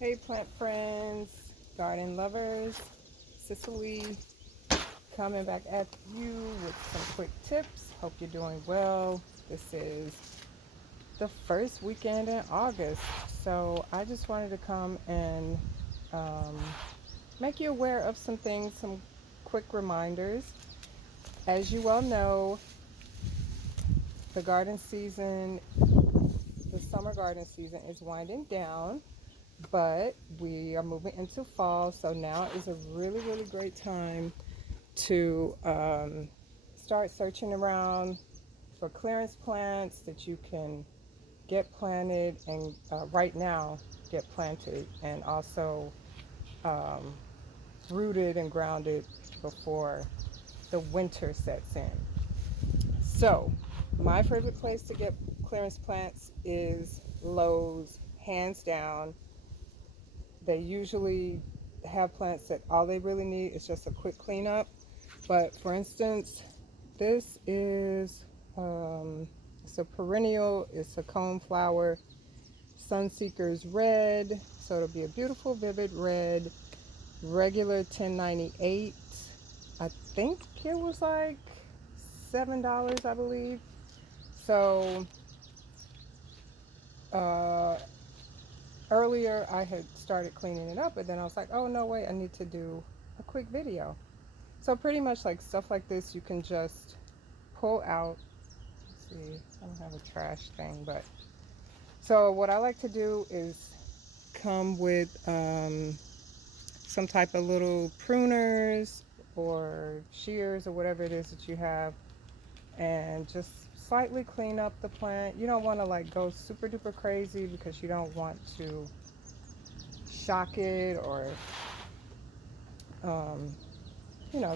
Hey plant friends, garden lovers, Cicely coming back at you with some quick tips. Hope you're doing well. This is the first weekend in August, so I just wanted to come and um, make you aware of some things, some quick reminders. As you well know, the garden season, the summer garden season is winding down, but we are moving into fall, so now is a really great time to start searching around for clearance plants that you can get planted and right now get planted and also rooted and grounded before the winter sets in. So, my favorite place to get clearance plants is Lowe's, hands down. They usually have plants that all they really need is just a quick cleanup. But for instance, this is it's a perennial. It's a cone flower, Sunseekers red. So it'll be a beautiful, vivid red. Regular 10.98. I think it was like $7, I believe. So uh, earlier I had started cleaning it up, but then I was like, oh no, wait, I need to do a quick video. So pretty much like stuff like this, you can just pull out. Let's see, I don't have a trash thing, but so what I like to do is come with some type of little pruners or shears or whatever it is that you have, and just slightly clean up the plant. You don't want to like go super duper crazy because you don't want to shock it or um,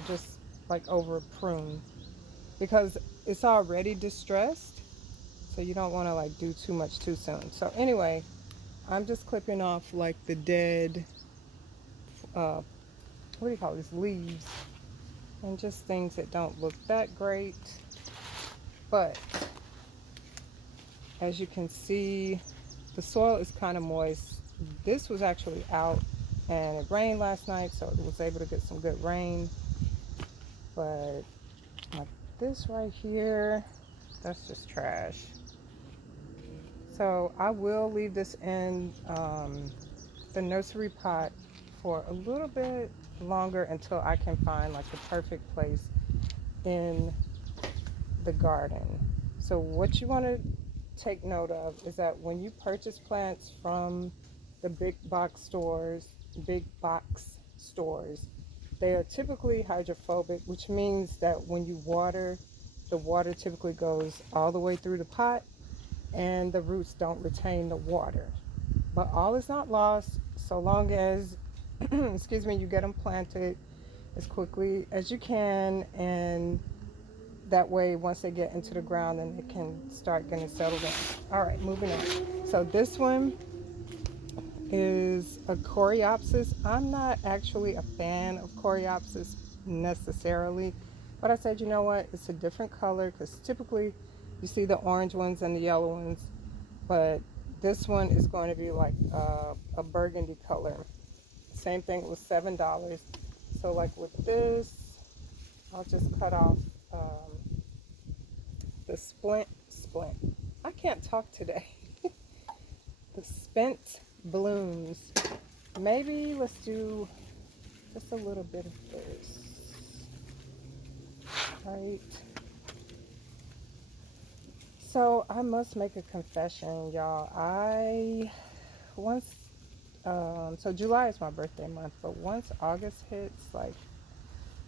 just like over prune because it's already distressed. So you don't want to like do too much too soon. So anyway, I'm just clipping off like the dead, what do you call this, leaves, and just things that don't look that great. But as you can see, the soil is kind of moist. This was actually out and it rained last night, so it was able to get some good rain. But like this right here, that's just trash. So I will leave this in the nursery pot for a little bit longer until I can find like the perfect place in the garden. So what you want to take note of is that when you purchase plants from the big box stores, they are typically hydrophobic, which means that when you water, the water typically goes all the way through the pot and the roots don't retain the water. But all is not lost so long as, excuse me, you get them planted as quickly as you can, and that way once they get into the ground then they can start getting settled in. All right, moving on. So this one is a Coreopsis. I'm not actually a fan of Coreopsis necessarily, but I said, you know what, it's a different color because typically you see the orange ones and the yellow ones, but this one is going to be like a burgundy color. Same thing, it was $7. So like with this, I'll just cut off the splint. I can't talk today. The spent blooms. Maybe let's do just a little bit of this. Right. So I must make a confession, y'all. I once so July is my birthday month, but once August hits, like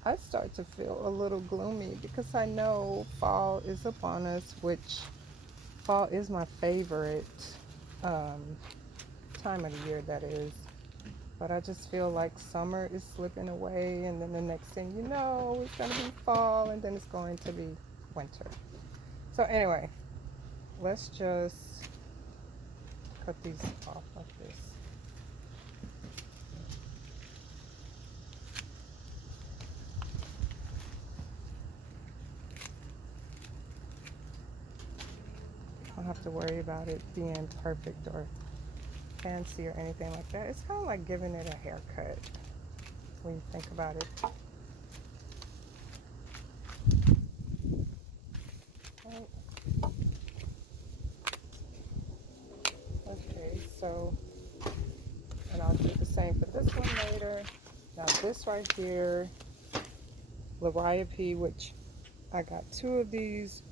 I start to feel a little gloomy because I know fall is upon us, which fall is my favorite um, time of the year, that is. But I just feel like summer is slipping away, and then the next thing you know, it's going to be fall, and then it's going to be winter. So anyway, let's just cut these off like this. I don't have to worry about it being perfect or fancy or anything like that. It's kind of like giving it a haircut when you think about it. Right. Okay, so, and I'll do the same for this one later. Now this right here, Liriope, which I got 2 of these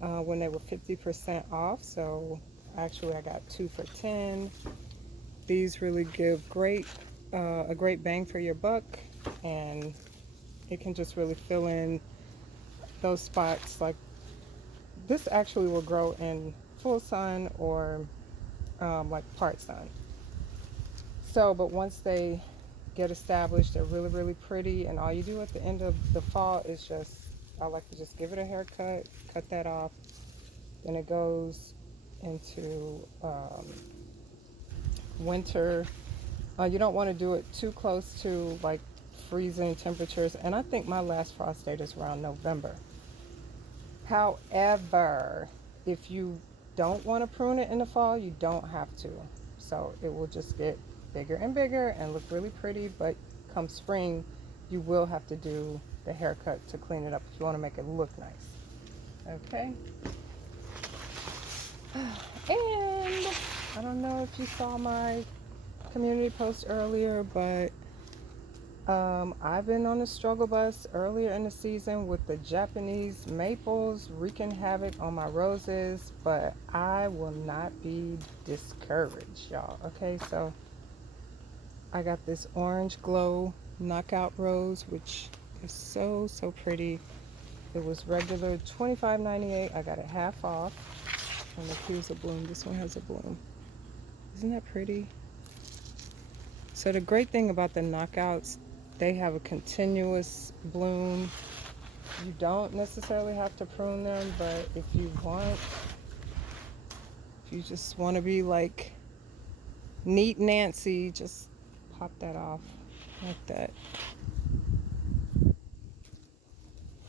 when they were 50% off. So actually I got 2 for 10. These really give a great bang for your buck, and it can just really fill in those spots. Like this actually will grow in full sun or like part sun. So, but once they get established, they're really, really pretty. And all you do at the end of the fall is just, I like to just give it a haircut, cut that off. Then it goes into winter. You don't want to do it too close to like freezing temperatures. And I think my last frost date is around November. However, if you don't want to prune it in the fall, you don't have to. So it will just get bigger and bigger and look really pretty. But come spring, you will have to do the haircut to clean it up if you want to make it look nice. Okay. And I don't know if you saw my community post earlier, but I've been on the struggle bus earlier in the season with the Japanese maples wreaking havoc on my roses, but I will not be discouraged, y'all. Okay, so I got this orange glow knockout rose, which is so pretty. It was regular $25.98. I got it half off. And look, here's a bloom. This one has a bloom. Isn't that pretty? So the great thing about the knockouts, they have a continuous bloom. You don't necessarily have to prune them, but if you just want to be like neat Nancy, just pop that off like that.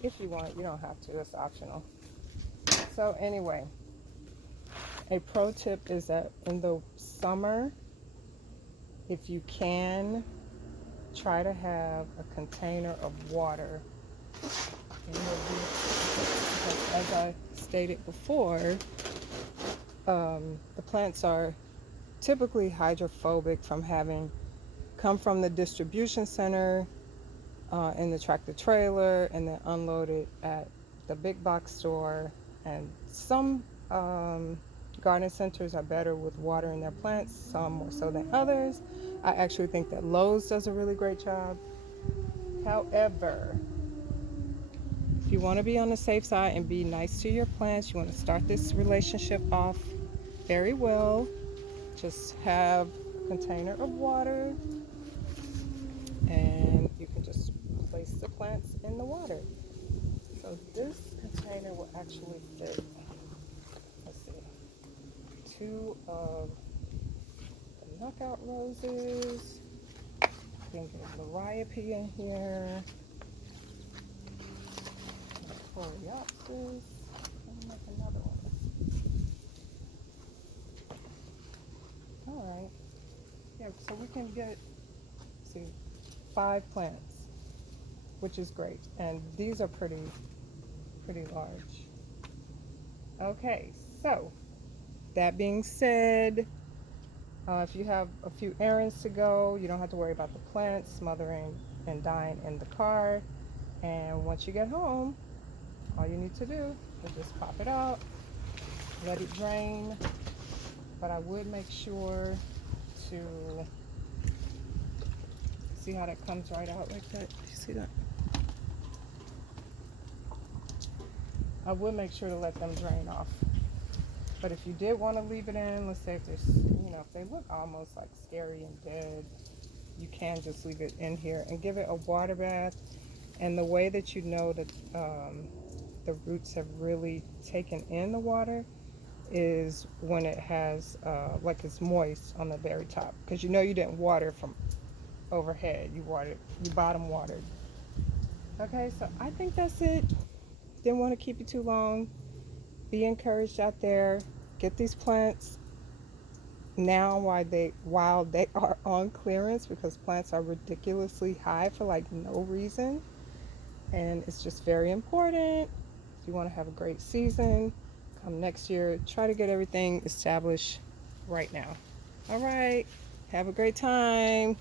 If you want, you don't have to, it's optional. So anyway, a pro tip is that in the summer, if you can, try to have a container of water in your vehicle. Because as I stated before, the plants are typically hydrophobic from having come from the distribution center in the tractor trailer and then unloaded at the big box store. And some garden centers are better with watering their plants, some more so than others. I actually think that Lowe's does a really great job. However, if you want to be on the safe side and be nice to your plants, you want to start this relationship off very well, just have a container of water and you can just place the plants in the water. So this container will actually fit, let's see, 2 of the knockout roses. You can get Liriope in here, Coreopsis, and make another one. All right. Yeah, so we can get, see, 5 plants, which is great. And these are pretty large. Okay, so that being said, if you have a few errands to go, you don't have to worry about the plants smothering and dying in the car. And once you get home, all you need to do is just pop it out, let it drain. But I would make sure to see how that comes right out like that. You see that? I would make sure to let them drain off. But if you did want to leave it in, let's say if there's, if they look almost like scary and dead, you can just leave it in here and give it a water bath. And the way that you know that the roots have really taken in the water is when it has, like it's moist on the very top. Because you didn't water from overhead. You bottom watered. Okay, so I think that's it. Didn't want to keep you too long. Be encouraged out there. Get these plants now while they are on clearance, because plants are ridiculously high for like no reason. And it's just very important if you want to have a great season come next year, try to get everything established right now. All right, have a great time.